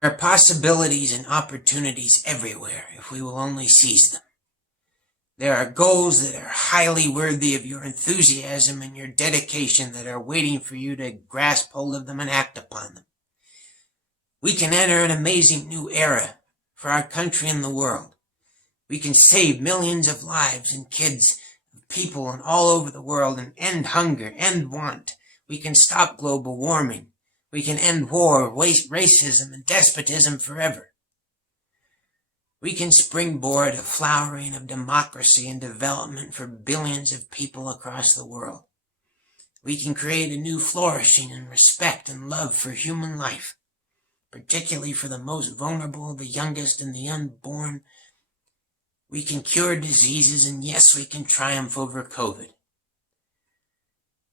There are possibilities and opportunities everywhere if we will only seize them. There are goals that are highly worthy of your enthusiasm and your dedication that are waiting for you to grasp hold of them and act upon them. We can enter an amazing new era for our country and the world. We can save millions of lives and kids, people all over the world, and end hunger, end want. We can stop global warming. We can end war, racism, and despotism forever. We can springboard a flowering of democracy and development for billions of people across the world. We can create a new flourishing and respect and love for human life, particularly for the most vulnerable, the youngest, and the unborn. We can cure diseases, and yes, we can triumph over COVID.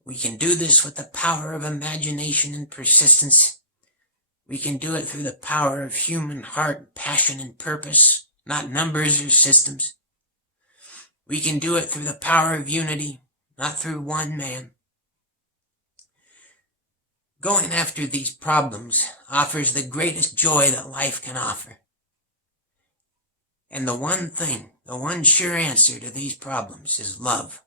We can do this with the power of imagination and persistence. We can do it through the power of human heart, passion, and purpose, not numbers or systems. We can do it through the power of unity, not through one man. Going after these problems offers the greatest joy that life can offer. And the one thing, the one sure answer to these problems is love.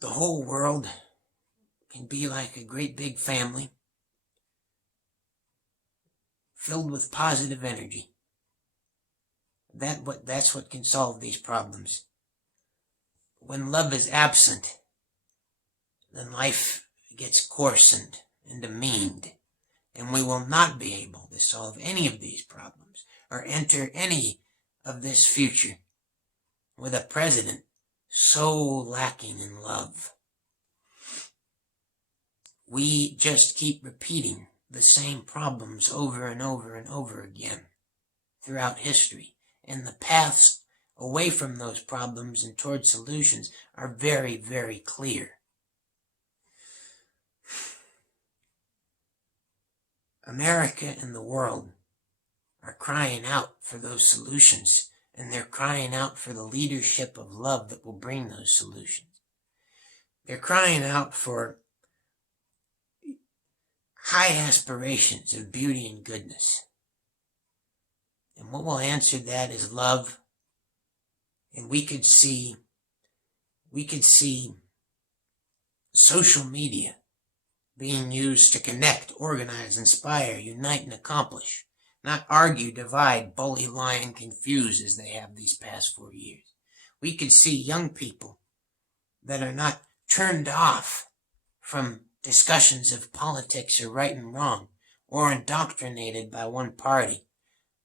The whole world can be like a great big family filled with positive energy. That's what can solve these problems. When love is absent, then life gets coarsened and demeaned, and we will not be able to solve any of these problems or enter any of this future with a president so lacking in love. We just keep repeating the same problems over and over and over again throughout history, and the paths away from those problems and towards solutions are very, very clear. America and the world are crying out for those solutions, and they're crying out for the leadership of love that will bring those solutions. They're crying out for high aspirations of beauty and goodness. And what will answer that is love. And we could see social media being used to connect, organize, inspire, unite, and accomplish. Not argue, divide, bully, lie, and confuse as they have these past 4 years. We could see young people that are not turned off from discussions of politics or right and wrong, or indoctrinated by one party,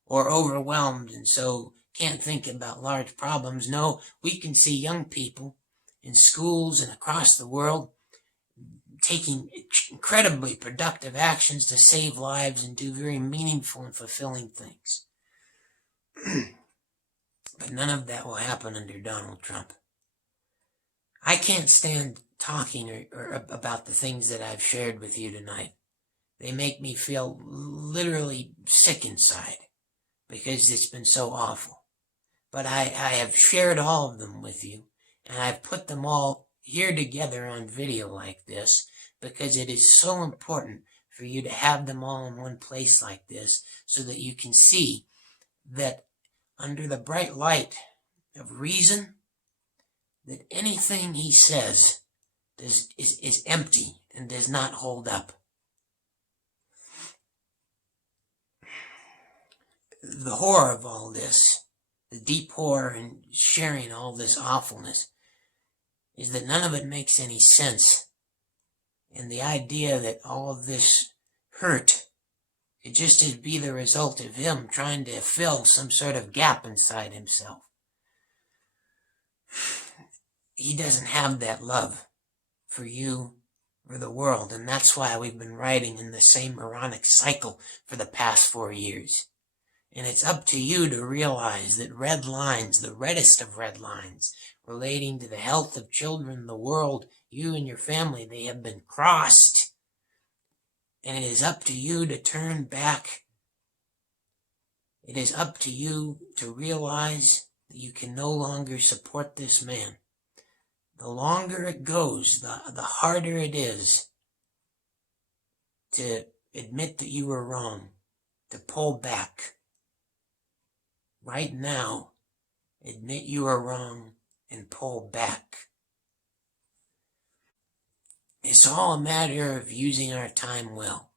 or overwhelmed and so can't think about large problems. No, we can see young people in schools and across the world taking incredibly productive actions to save lives and do very meaningful and fulfilling things. But none of that will happen under Donald Trump. I can't stand talking or about the things that I've shared with you tonight. They make me feel literally sick inside because it's been so awful. But I have shared all of them with you, and I've put them all here together on video like this because it is so important for you to have them all in one place like this so that you can see that under the bright light of reason, that anything he says is empty and does not hold up. The horror of all this, the deep horror in sharing all this awfulness, is that none of it makes any sense. And the idea that all of this hurt could just be the result of him trying to fill some sort of gap inside himself. He doesn't have that love for you or the world, and that's why we've been riding in the same moronic cycle for the past 4 years. And it's up to you to realize that red lines, the reddest of red lines, relating to the health of children, the world, you and your family, they have been crossed. And it is up to you to turn back. It is up to you to realize that you can no longer support this man. the longer it goes, the harder it is to admit that you were wrong, to pull back. Right now, admit you are wrong and pull back. It's all a matter of using our time well.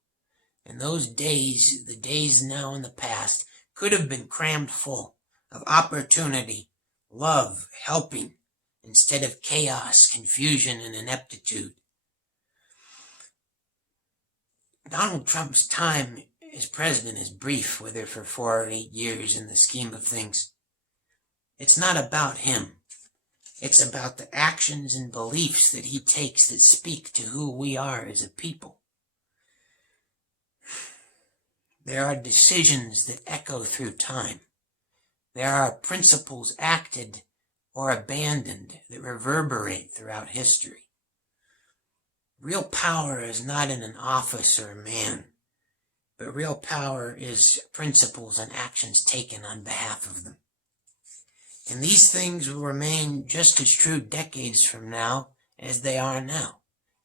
And those days, the days now in the past, could have been crammed full of opportunity, love, helping, instead of chaos, confusion, and ineptitude. Donald Trump's time as president is brief, whether for 4 or 8 years in the scheme of things. It's not about him. It's about the actions and beliefs that he takes that speak to who we are as a people. There are decisions that echo through time. There are principles acted or abandoned that reverberate throughout history. Real power is not in an office or a man, but real power is principles and actions taken on behalf of them. And these things will remain just as true decades from now as they are now.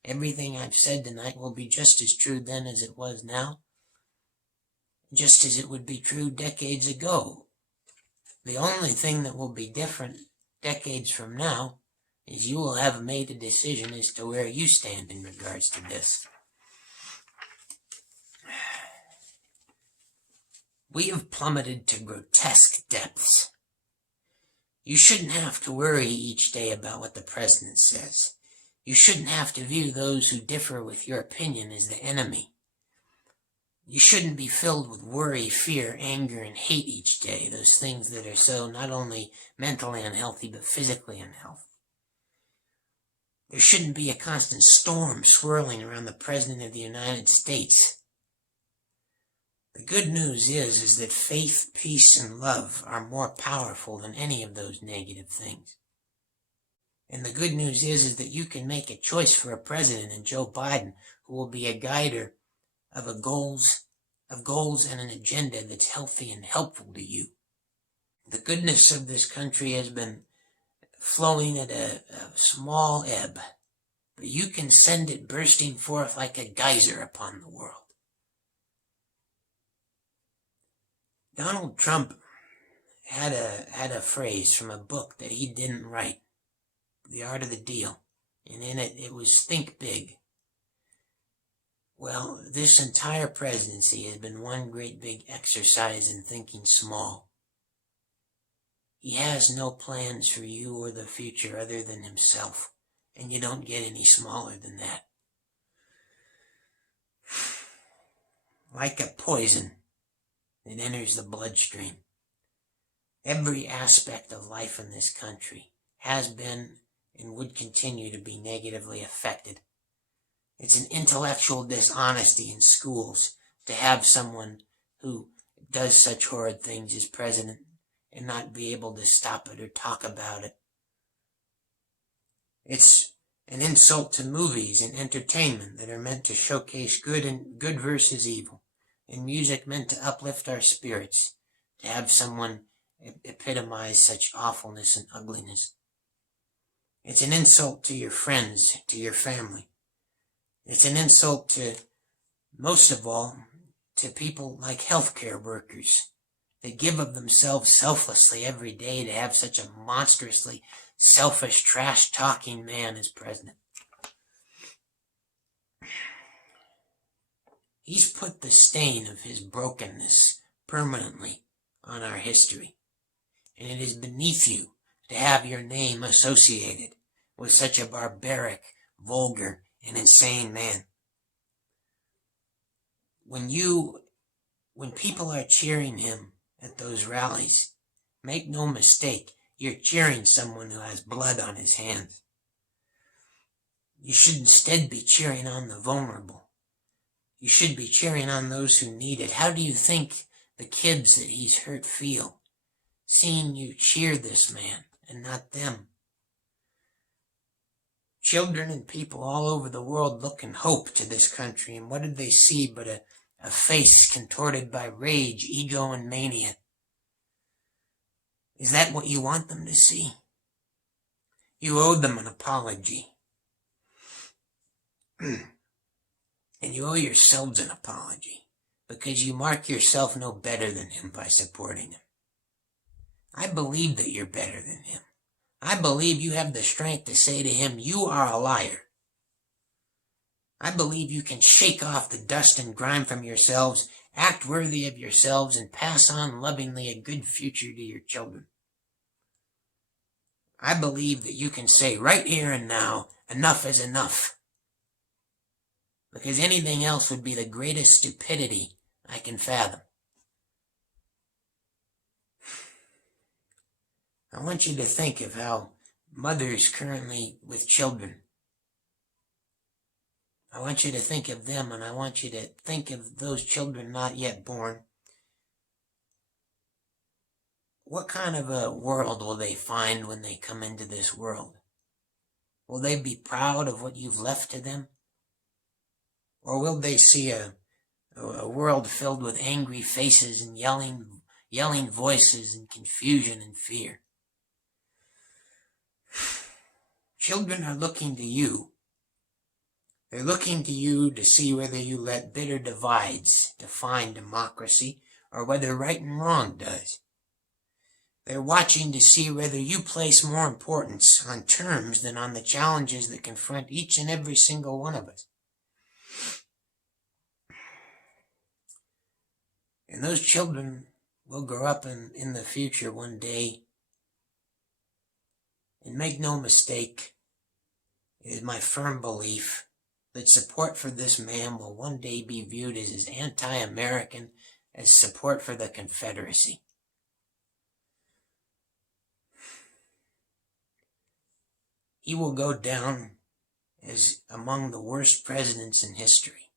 Everything I've said tonight will be just as true then as it was now, just as it would be true decades ago. The only thing that will be different decades from now is you will have made a decision as to where you stand in regards to this. We have plummeted to grotesque depths. You shouldn't have to worry each day about what the president says. You shouldn't have to view those who differ with your opinion as the enemy. You shouldn't be filled with worry, fear, anger, and hate each day, those things that are so not only mentally unhealthy, but physically unhealthy. There shouldn't be a constant storm swirling around the President of the United States. The good news is that faith, peace, and love are more powerful than any of those negative things. And the good news is that you can make a choice for a president in Joe Biden who will be a guider of goals and an agenda that's healthy and helpful to you. The goodness of this country has been flowing at a small ebb, but you can send it bursting forth like a geyser upon the world. Donald Trump had a phrase from a book that he didn't write, The Art of the Deal, and in it was think big. Well, this entire presidency has been one great big exercise in thinking small. He has no plans for you or the future other than himself, and you don't get any smaller than that. Like a poison that enters the bloodstream, every aspect of life in this country has been and would continue to be negatively affected. It's an intellectual dishonesty in schools to have someone who does such horrid things as president and not be able to stop it or talk about it. It's an insult to movies and entertainment that are meant to showcase good versus evil, and music meant to uplift our spirits, to have someone epitomize such awfulness and ugliness. It's an insult to your friends, to your family. It's an insult to, most of all, to people like healthcare workers that give of themselves selflessly every day to have such a monstrously selfish, trash-talking man as president. He's put the stain of his brokenness permanently on our history, and it is beneath you to have your name associated with such a barbaric, vulgar, and insane man. When people are cheering him at those rallies, make no mistake, you're cheering someone who has blood on his hands. You should instead be cheering on the vulnerable. You should be cheering on those who need it. How do you think the kids that he's hurt feel, seeing you cheer this man and not them? Children and people all over the world look and hope to this country, and what did they see but a face contorted by rage, ego, and mania? Is that what you want them to see? You owe them an apology. And you owe yourselves an apology, because you mark yourself no better than him by supporting him. I believe that you're better than him. I believe you have the strength to say to him, you are a liar. I believe you can shake off the dust and grime from yourselves, act worthy of yourselves, and pass on lovingly a good future to your children. I believe that you can say right here and now, enough is enough. Because anything else would be the greatest stupidity I can fathom. I want you to think of how mothers currently with children, I want you to think of them, and I want you to think of those children not yet born. What kind of a world will they find when they come into this world? Will they be proud of what you've left to them? Or will they see a world filled with angry faces and yelling voices and confusion and fear? Children are looking to you. They're looking to you to see whether you let bitter divides define democracy or whether right and wrong does. They're watching to see whether you place more importance on terms than on the challenges that confront each and every single one of us. And those children will grow up in the future one day. And make no mistake, it is my firm belief that support for this man will one day be viewed as anti-American as support for the Confederacy. He will go down as among the worst presidents in history.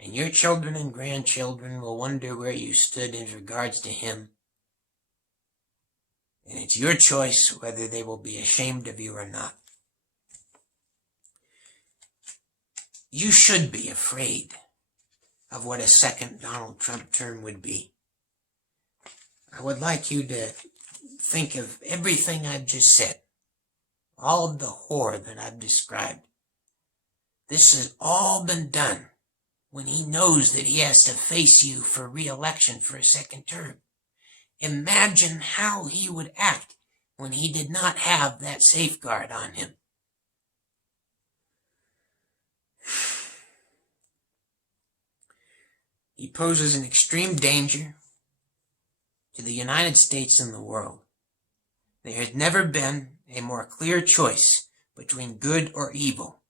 And your children and grandchildren will wonder where you stood in regards to him. And it's your choice whether they will be ashamed of you or not. You should be afraid of what a second Donald Trump term would be. I would like you to think of everything I've just said, all of the horror that I've described. This has all been done when he knows that he has to face you for re-election for a second term. Imagine how he would act when he did not have that safeguard on him. He poses an extreme danger to the United States and the world. There has never been a more clear choice between good or evil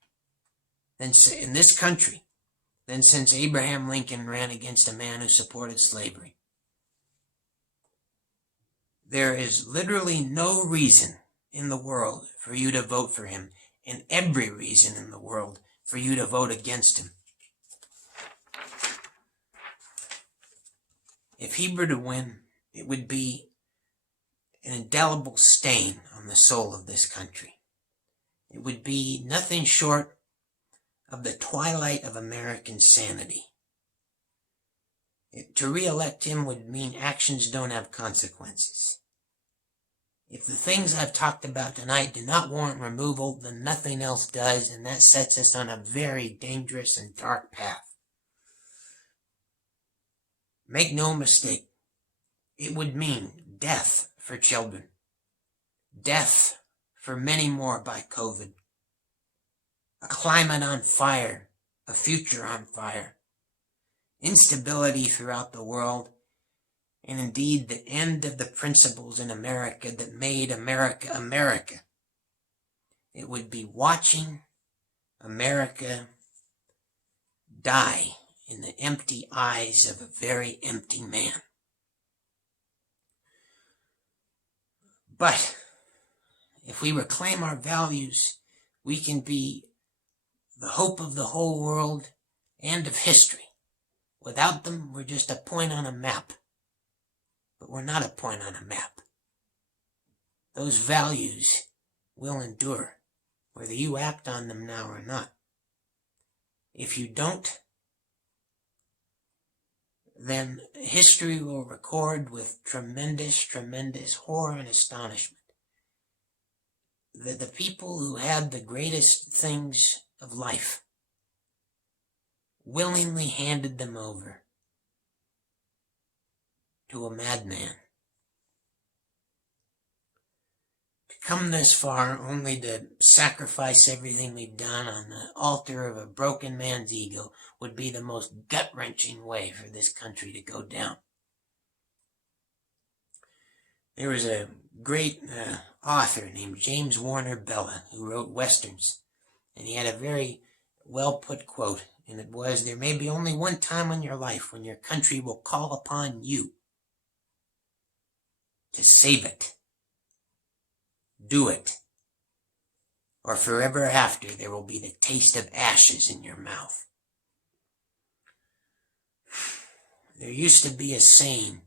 than in this country than since Abraham Lincoln ran against a man who supported slavery. There is literally no reason in the world for you to vote for him, and every reason in the world for you to vote against him. If he were to win, it would be an indelible stain on the soul of this country. It would be nothing short of the twilight of American sanity. To re-elect him would mean actions don't have consequences. If the things I've talked about tonight do not warrant removal, then nothing else does, and that sets us on a very dangerous and dark path. Make no mistake, it would mean death for children, death for many more by COVID, a climate on fire, a future on fire, instability throughout the world, and indeed the end of the principles in America that made America America. It would be watching America die in the empty eyes of a very empty man. But if we reclaim our values, we can be the hope of the whole world and of history. Without them, we're just a point on a map. But we're not a point on a map. Those values will endure, whether you act on them now or not. If you don't, then history will record with tremendous, tremendous horror and astonishment the people who had the greatest things of life willingly handed them over to a madman. To come this far only to sacrifice everything we've done on the altar of a broken man's ego would be the most gut-wrenching way for this country to go down. There was a great author named James Warner Bella who wrote westerns, and he had a very well put quote, and it was, "There may be only one time in your life when your country will call upon you to save it. Do it, or forever after there will be the taste of ashes in your mouth." There used to be a saying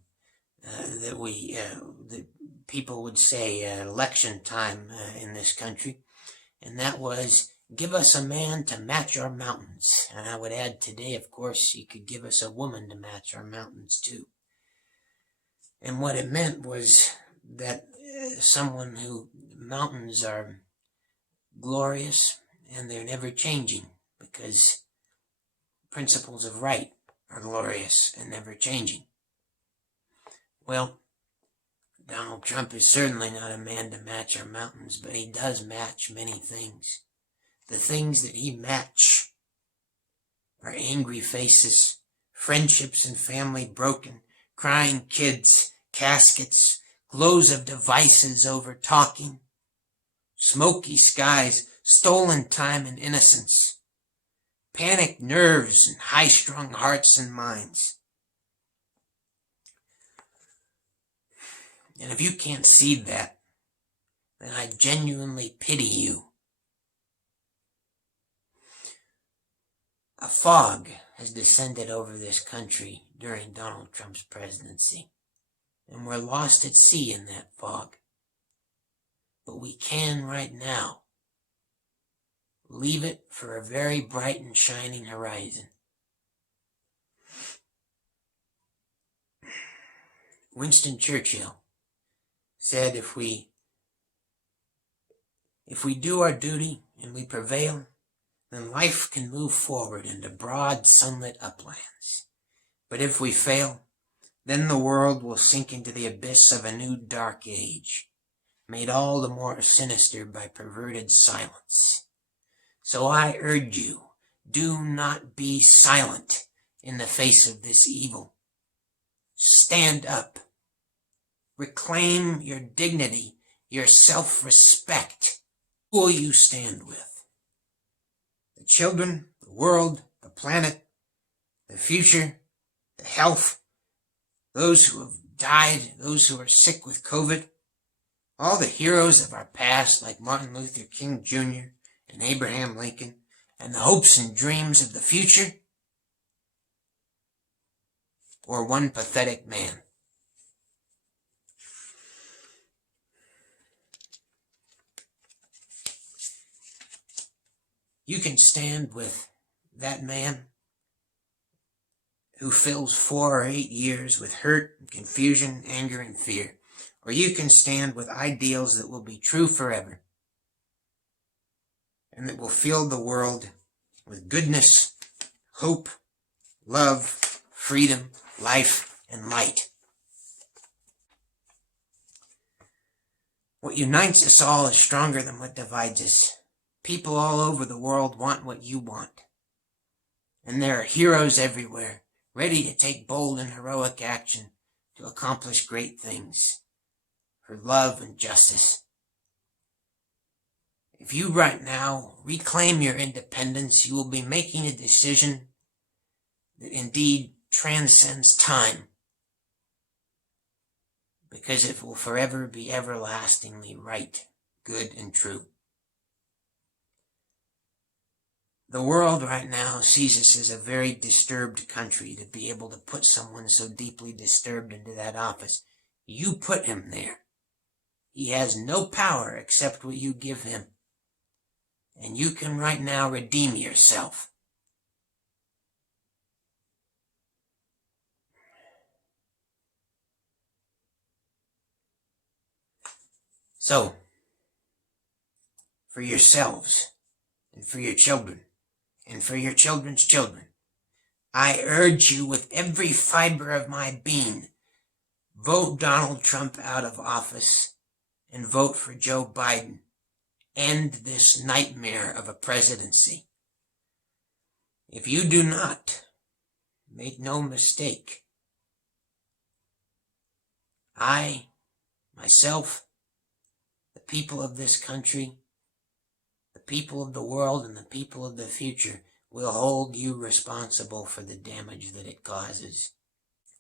that people would say at election time in this country, and that was, "Give us a man to match our mountains." And I would add today, of course, you could give us a woman to match our mountains too. And what it meant was that someone who mountains are glorious and they're never changing, because principles of right are glorious and never changing. Well, Donald Trump is certainly not a man to match our mountains, but he does match many things. The things that he match are angry faces, friendships and family broken, crying kids, caskets, glows of devices over talking, smoky skies, stolen time and innocence, panicked nerves and high-strung hearts and minds. And if you can't see that, then I genuinely pity you. A fog has descended over this country during Donald Trump's presidency, and we're lost at sea in that fog. But we can right now leave it for a very bright and shining horizon. Winston Churchill said, if we do our duty and we prevail, then life can move forward into broad sunlit uplands. But if we fail, then the world will sink into the abyss of a new dark age, made all the more sinister by perverted silence. So I urge you, do not be silent in the face of this evil. Stand up. Reclaim your dignity, your self-respect. Who will you stand with? The children, the world, the planet, the future, the health, those who have died, those who are sick with COVID, all the heroes of our past like Martin Luther King Jr. and Abraham Lincoln, and the hopes and dreams of the future, or one pathetic man? You can stand with that man who fills 4 or 8 years with hurt, confusion, anger, and fear. Or you can stand with ideals that will be true forever and that will fill the world with goodness, hope, love, freedom, life, and light. What unites us all is stronger than what divides us. People all over the world want what you want. And there are heroes everywhere, ready to take bold and heroic action to accomplish great things for love and justice. If you right now reclaim your independence, you will be making a decision that indeed transcends time, because it will forever be everlastingly right, good, and true. The world right now sees us as a very disturbed country. To be able to put someone so deeply disturbed into that office, you put him there. He has no power except what you give him. And you can right now redeem yourself. So, for yourselves and for your children and for your children's children. I urge you with every fiber of my being, vote Donald Trump out of office and vote for Joe Biden. End this nightmare of a presidency. If you do not, make no mistake, I, myself, the people of this country, the people of the world, and the people of the future will hold you responsible for the damage that it causes.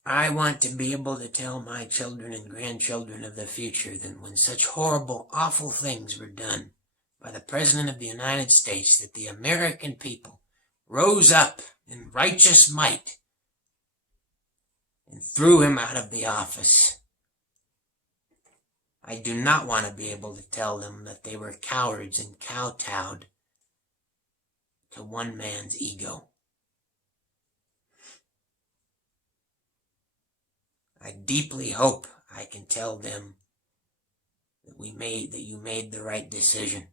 I want to be able to tell my children and grandchildren of the future that when such horrible, awful things were done by the President of the United States, that the American people rose up in righteous might and threw him out of the office. I do not want to be able to tell them that they were cowards and kowtowed to one man's ego. I deeply hope I can tell them that you made the right decision,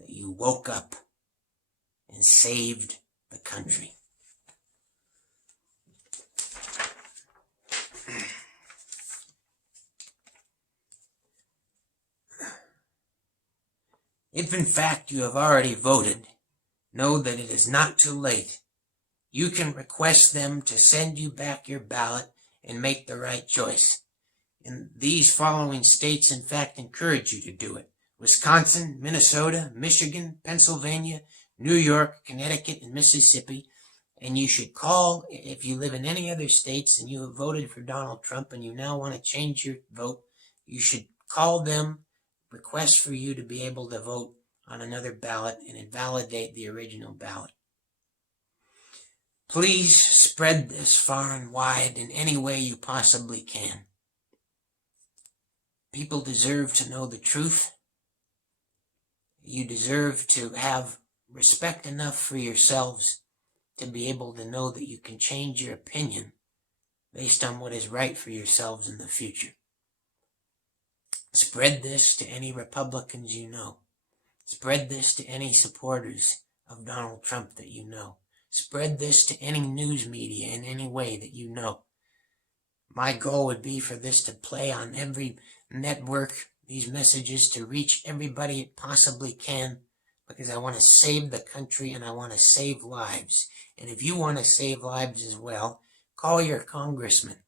that you woke up and saved the country. If in fact you have already voted, know that it is not too late. You can request them to send you back your ballot and make the right choice. And these following states, in fact, encourage you to do it: Wisconsin, Minnesota, Michigan, Pennsylvania, New York, Connecticut, and Mississippi. And you should call, if you live in any other states and you have voted for Donald Trump and you now want to change your vote, you should call them, request for you to be able to vote on another ballot and invalidate the original ballot. Please spread this far and wide in any way you possibly can. People deserve to know the truth. You deserve to have respect enough for yourselves to be able to know that you can change your opinion based on what is right for yourselves in the future. Spread this to any Republicans you know. Spread this to any supporters of Donald Trump that you know. Spread this to any news media in any way that you know. My goal would be for this to play on every network, these messages to reach everybody it possibly can, because I want to save the country and I want to save lives. And if you want to save lives as well, call your congressman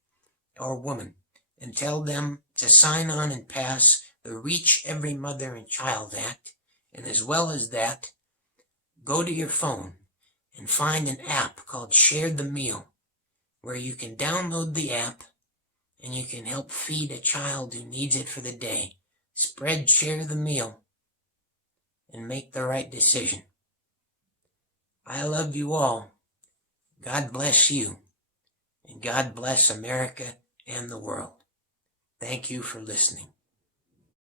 or woman and tell them to sign on and pass the Reach Every Mother and Child Act. And as well as that, go to your phone and find an app called Share the Meal, where you can download the app and you can help feed a child who needs it for the day. Share the meal and make the right decision. I love you all. God bless you, and God bless America and the world. Thank you for listening.